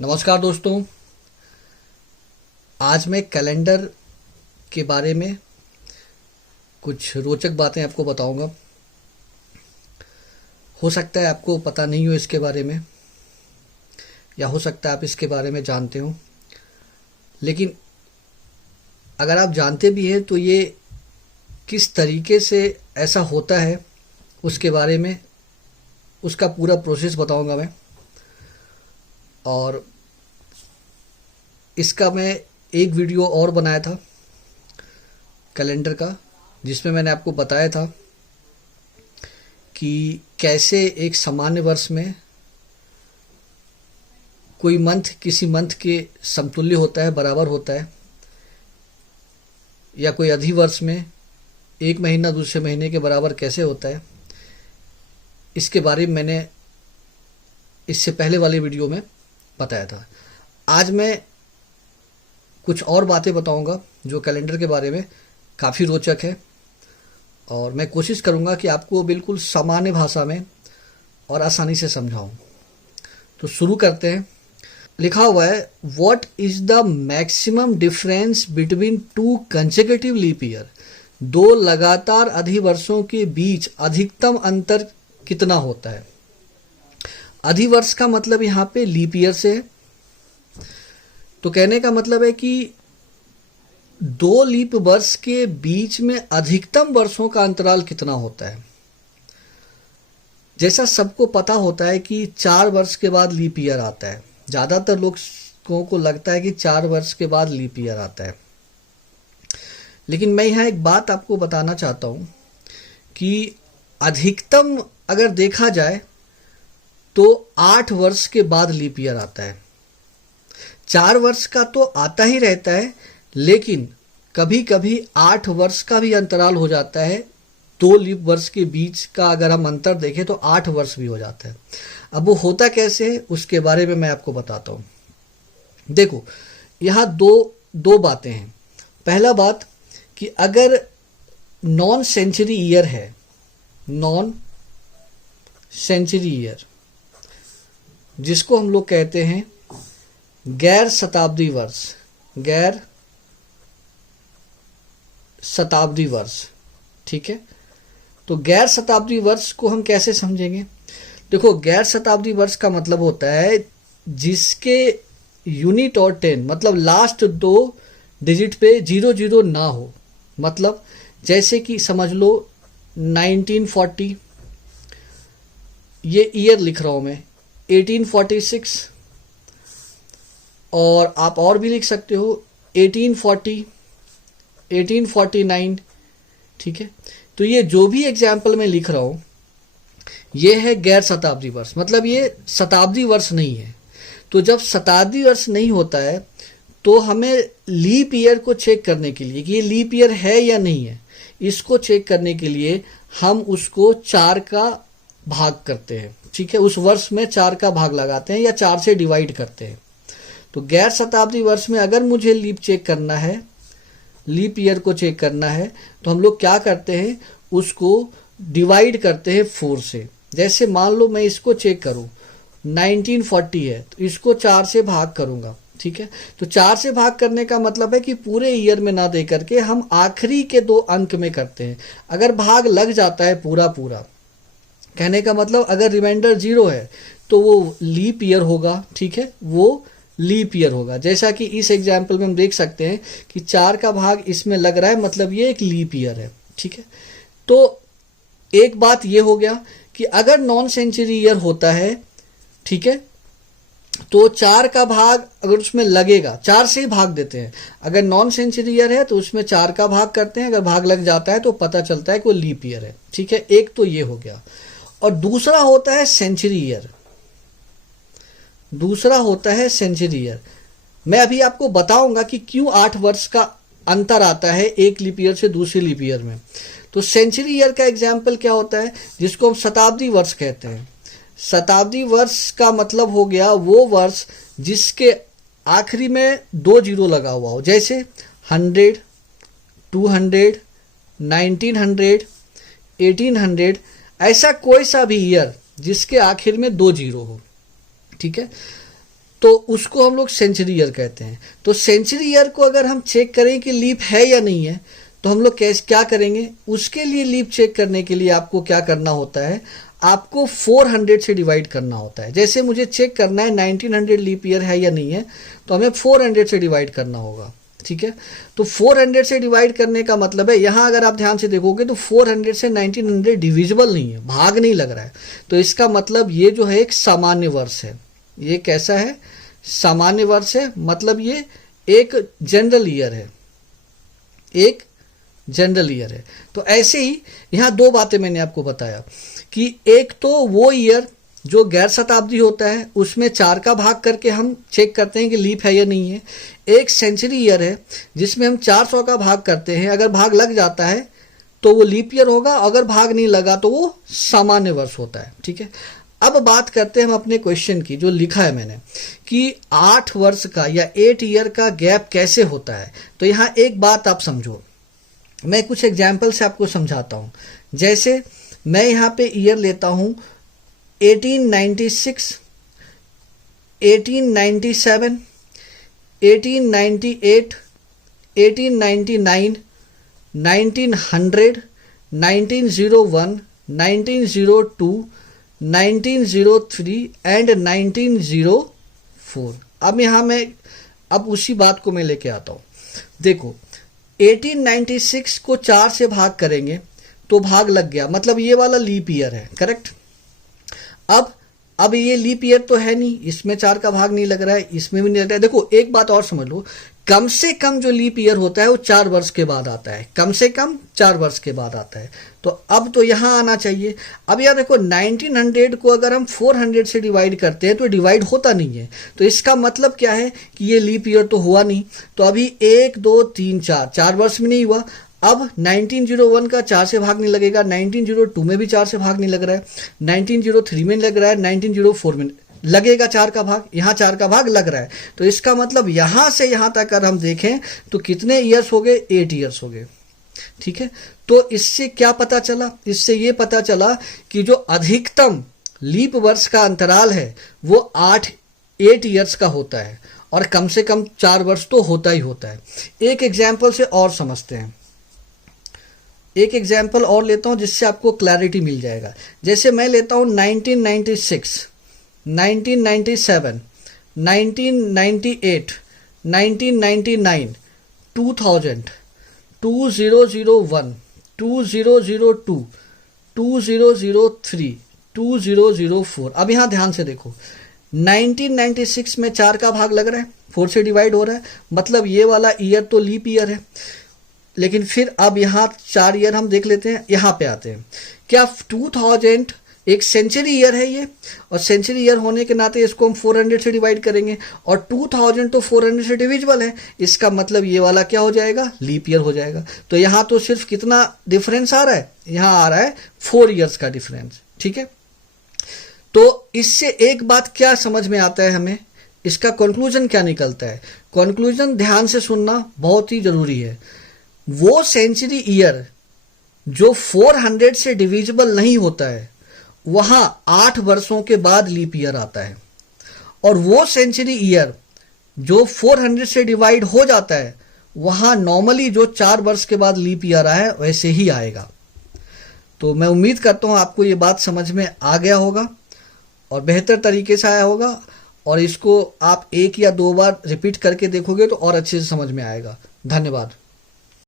नमस्कार दोस्तों। आज मैं कैलेंडर के बारे में कुछ रोचक बातें आपको बताऊंगा। हो सकता है आपको पता नहीं हो इसके बारे में, या हो सकता है आप इसके बारे में जानते हो, लेकिन अगर आप जानते भी हैं तो ये किस तरीके से ऐसा होता है उसके बारे में, उसका पूरा प्रोसेस बताऊंगा मैं। और इसका मैं एक वीडियो और बनाया था कैलेंडर का, जिसमें मैंने आपको बताया था कि कैसे एक सामान्य वर्ष में कोई मंथ किसी मंथ के समतुल्य होता है, बराबर होता है, या कोई अधिवर्ष में एक महीना दूसरे महीने के बराबर कैसे होता है। इसके बारे में मैंने इससे पहले वाले वीडियो में बताया था। आज मैं कुछ और बातें बताऊंगा जो कैलेंडर के बारे में काफ़ी रोचक है, और मैं कोशिश करूंगा कि आपको बिल्कुल सामान्य भाषा में और आसानी से समझाऊं। तो शुरू करते हैं। लिखा हुआ है, what is the maximum difference between two consecutive leap year. दो लगातार अधिवर्षों के बीच अधिकतम अंतर कितना होता है। अधिवर्ष का मतलब यहाँ पे लीप ईयर से है। तो कहने का मतलब है कि दो लीप वर्ष के बीच में अधिकतम वर्षों का अंतराल कितना होता है। जैसा सबको पता होता है कि 4 वर्ष के बाद लीप ईयर आता है। ज्यादातर लोगों को लगता है कि 4 वर्ष के बाद लीप ईयर आता है, लेकिन मैं यहाँ एक बात आपको बताना चाहता हूं कि अधिकतम अगर देखा जाए तो 8 वर्ष के बाद लीप ईयर आता है। 4 वर्ष का तो आता ही रहता है, लेकिन कभी कभी 8 वर्ष का भी अंतराल हो जाता है। 2 लीप वर्ष के बीच का अगर हम अंतर देखें तो 8 वर्ष भी हो जाता है। अब वो होता कैसे है उसके बारे में मैं आपको बताता हूं। देखो, यहां दो बातें हैं। पहला बात कि अगर नॉन सेंचुरी ईयर है, नॉन सेंचुरी ईयर जिसको हम लोग कहते हैं गैर शताब्दी वर्ष, गैर शताब्दी वर्ष, ठीक है। तो गैर शताब्दी वर्ष को हम कैसे समझेंगे। देखो, गैर शताब्दी वर्ष का मतलब होता है जिसके यूनिट और 10 मतलब लास्ट 2 डिजिट पे 00 ना हो। मतलब जैसे कि समझ लो 1940, ये ईयर लिख रहा हूं मैं, 1846, और आप और भी लिख सकते हो 1840, 1849, ठीक है। तो ये जो भी एग्जाम्पल मैं लिख रहा हूं ये है गैर शताब्दी वर्ष, मतलब ये शताब्दी वर्ष नहीं है। तो जब शताब्दी वर्ष नहीं होता है तो हमें लीप ईयर को चेक करने के लिए कि ये लीप ईयर है या नहीं है, इसको चेक करने के लिए हम उसको 4 का भाग करते हैं, ठीक है। उस वर्ष में 4 का भाग लगाते हैं या 4 से डिवाइड करते हैं। तो गैर शताब्दी वर्ष में अगर मुझे लीप चेक करना है, लीप ईयर को चेक करना है, तो हम लोग क्या करते हैं, उसको डिवाइड करते हैं 4 से। जैसे मान लो मैं इसको चेक करूं, 1940 है तो इसको 4 से भाग करूंगा, ठीक है। तो 4 से भाग करने का मतलब है कि पूरे ईयर में ना दे करके हम आखिरी के 2 अंक में करते हैं। अगर भाग लग जाता है पूरा पूरा, कहने का मतलब अगर रिमाइंडर 0 है तो वो लीप ईयर होगा, ठीक है, वो लीप ईयर होगा। जैसा कि इस एग्जाम्पल में हम देख सकते हैं कि 4 का भाग इसमें लग रहा है, मतलब ये एक लीप ईयर है, ठीक है। तो एक बात ये हो गया कि अगर नॉन सेंचुरी ईयर होता है, ठीक है, तो 4 का भाग अगर उसमें लगेगा, 4 से ही भाग देते हैं। अगर नॉन सेंचुरी ईयर है तो उसमें 4 का भाग करते हैं, अगर भाग लग जाता है तो पता चलता है कि वो लीप ईयर है, ठीक है। एक तो ये हो गया। और दूसरा होता है सेंचुरी ईयर, दूसरा होता है सेंचुरी ईयर। मैं अभी आपको बताऊंगा कि क्यों 8 वर्ष का अंतर आता है एक लीप ईयर से दूसरे लीप ईयर में। तो सेंचुरी ईयर का एग्जाम्पल क्या होता है, जिसको हम शताब्दी वर्ष कहते हैं। शताब्दी वर्ष का मतलब हो गया वो वर्ष जिसके आखिरी में 2 जीरो लगा हुआ हो, जैसे 100, 200, 1900, 1800, ऐसा कोई सा भी ईयर जिसके आखिर में 2 जीरो हो, ठीक है। तो उसको हम लोग सेंचुरी ईयर कहते हैं। तो सेंचुरी ईयर को अगर हम चेक करें कि लीप है या नहीं है, तो हम लोग क्या करेंगे, उसके लिए लीप चेक करने के लिए आपको क्या करना होता है, आपको 400 से डिवाइड करना होता है। जैसे मुझे चेक करना है 1900 लीप ईयर है या नहीं है, तो हमें 400 से डिवाइड करना होगा, ठीक है। तो 400 से डिवाइड करने का मतलब है, यहां अगर आप ध्यान से देखोगे तो 400 से 1900 डिविजिबल नहीं है, भाग नहीं लग रहा है। तो इसका मतलब ये जो है एक सामान्य वर्ष है। ये कैसा है, सामान्य वर्ष है, मतलब ये एक जनरल ईयर है, एक जनरल ईयर है। तो ऐसे ही यहां दो बातें मैंने आपको बताया कि एक तो वो ईयर जो गैर शताब्दी होता है, उसमें 4 का भाग करके हम चेक करते हैं कि लीप है या नहीं है। एक सेंचुरी ईयर है जिसमें हम 400 का भाग करते हैं, अगर भाग लग जाता है तो वो लीप ईयर होगा, अगर भाग नहीं लगा तो वो सामान्य वर्ष होता है, ठीक है। अब बात करते हैं हम अपने क्वेश्चन की, जो लिखा है मैंने कि 8 वर्ष का या 8 ईयर का गैप कैसे होता है। तो यहां एक बात आप समझो, मैं कुछ एग्जाम्पल से आपको समझाता हूं। जैसे मैं यहां पे ईयर लेता हूं 1896, 1897, 1898, 1899, 1900, 1901, 1902, 1903 एंड 1904। अब यहां मैं अब उसी बात को मैं लेके आता हूं। देखो 1896 को 4 से भाग करेंगे तो भाग लग गया, मतलब ये वाला लीप ईयर है, करेक्ट। अब ये लीप ईयर तो है नहीं, इसमें 4 का भाग नहीं लग रहा है, इसमें भी नहीं लग रहा है। देखो एक बात और समझ लो, कम से कम जो लीप ईयर होता है वो 4 वर्ष के बाद आता है, कम से कम 4 वर्ष के बाद आता है। तो अब तो यहां आना चाहिए। अब यार देखो 1900 को अगर हम 400 से डिवाइड करते हैं तो डिवाइड होता नहीं है, तो इसका मतलब क्या है कि ये लीप ईयर तो हुआ नहीं। तो अभी 1 2 3 4 वर्ष में नहीं हुआ। अब 1901 का 4 से भाग नहीं लगेगा, 1902 में भी 4 से भाग नहीं लग रहा है, 1903 में लग रहा है, 1904 में लगेगा 4 का भाग, यहां 4 का भाग लग रहा है। तो इसका मतलब यहां से यहां तक अगर हम देखें तो कितने ईयर्स हो गए, 8 ईयर्स हो गए, ठीक है। तो इससे क्या पता चला, इससे ये पता चला कि जो अधिकतम लीप वर्ष का अंतराल है वो 8 ईयर्स का होता है, और कम से कम 4 वर्ष तो होता ही होता है। एक एग्जाम्पल से और समझते हैं, एक एग्जाम्पल और लेता हूं जिससे आपको क्लैरिटी मिल जाएगा। जैसे मैं लेता हूं 1996, 1997, 1998, 1999, 2000, 2001, 2002, 2003, 2004। अब यहां ध्यान से देखो 1996 में 4 का भाग लग रहा है, 4 से डिवाइड हो रहा है, मतलब ये वाला ईयर तो लीप ईयर है। लेकिन फिर अब यहाँ 4 ईयर हम देख लेते हैं, यहाँ पे आते हैं। क्या 2000 एक सेंचुरी ईयर है ये, और सेंचुरी ईयर होने के नाते इसको हम 400 से डिवाइड करेंगे, और 2000 तो 400 से डिविजिबल है, इसका मतलब ये वाला क्या हो जाएगा, लीप ईयर हो जाएगा। तो यहाँ तो सिर्फ कितना डिफरेंस आ रहा है, यहाँ आ रहा है 4 ईयर्स का डिफरेंस, ठीक है। तो इससे एक बात क्या समझ में आता है हमें, इसका कंक्लूजन क्या निकलता है। कंक्लूजन ध्यान से सुनना बहुत ही जरूरी है। वो सेंचुरी ईयर जो 400 से डिविजिबल नहीं होता है, वहां 8 वर्षों के बाद लीप ईयर आता है, और वो सेंचुरी ईयर जो 400 से डिवाइड हो जाता है, वहां नॉर्मली जो 4 वर्ष के बाद लीप ईयर आया है वैसे ही आएगा। तो मैं उम्मीद करता हूं आपको ये बात समझ में आ गया होगा और बेहतर तरीके से आया होगा, और इसको आप 1 या 2 बार रिपीट करके देखोगे तो और अच्छे से समझ में आएगा। धन्यवाद।